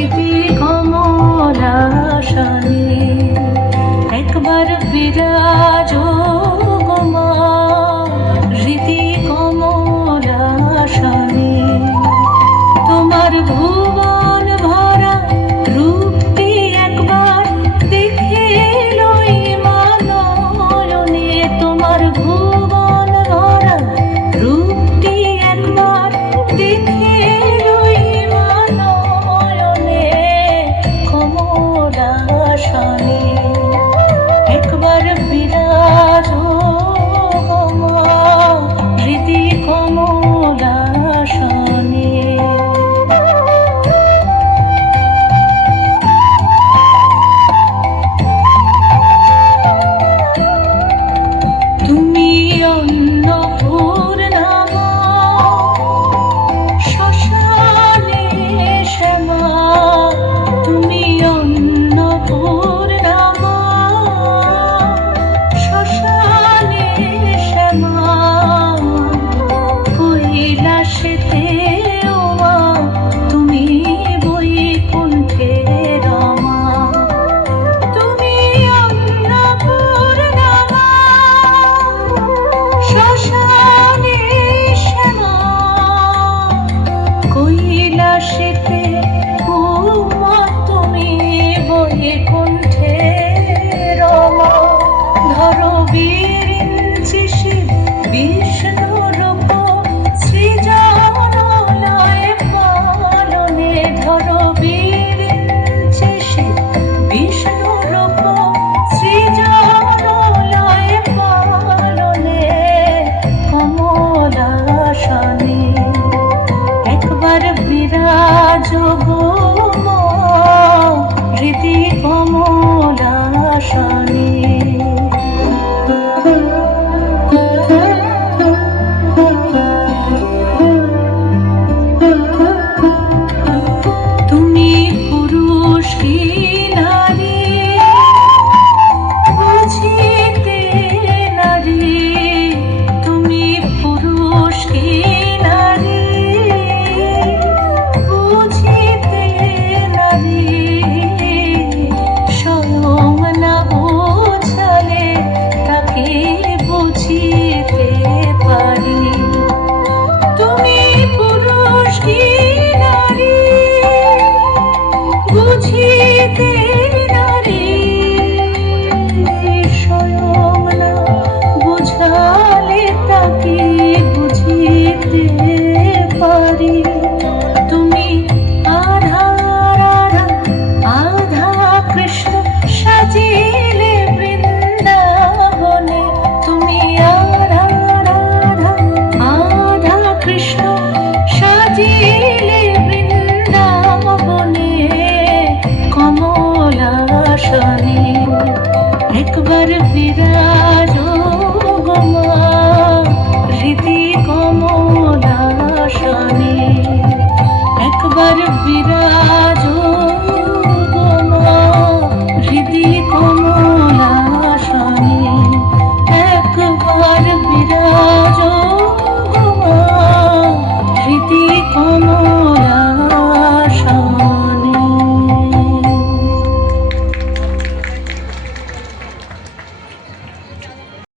স্মৃতি কমলাসনে একবার বিরাজ গো মা, স্মৃতি কমলাসনে তোমার ভুবন ভরা রূপটি একবার দেখে লই মা নয়নে, তোমার ভুবন ভরা রূপটি একবার দেখে লই মা নয়নে, কমলাসনে একবার বিরাজ গো মা, স্মৃতি কমলাসনে। তুমি অন্নপূর্ণা মা, শ্মশানে শ্যামা, তুমি অন্নপূর্ণা মা, শ্মশানে শ্যামা, কৈলাসেতে ও মা তুমি বৈকুণ্ঠে রমা, তুমি অন্নপূর্ণা মা, শ্মশানে শ্যামা, কৈলাসেতে ও মা তুমি বৈকুণ্ঠে রমা। ধরো বিরিঞ্চি শিব বিষ্ণু রূপ সৃজনলয় পালনে, ধরো বিরিঞ্চি শিব বিষ্ণু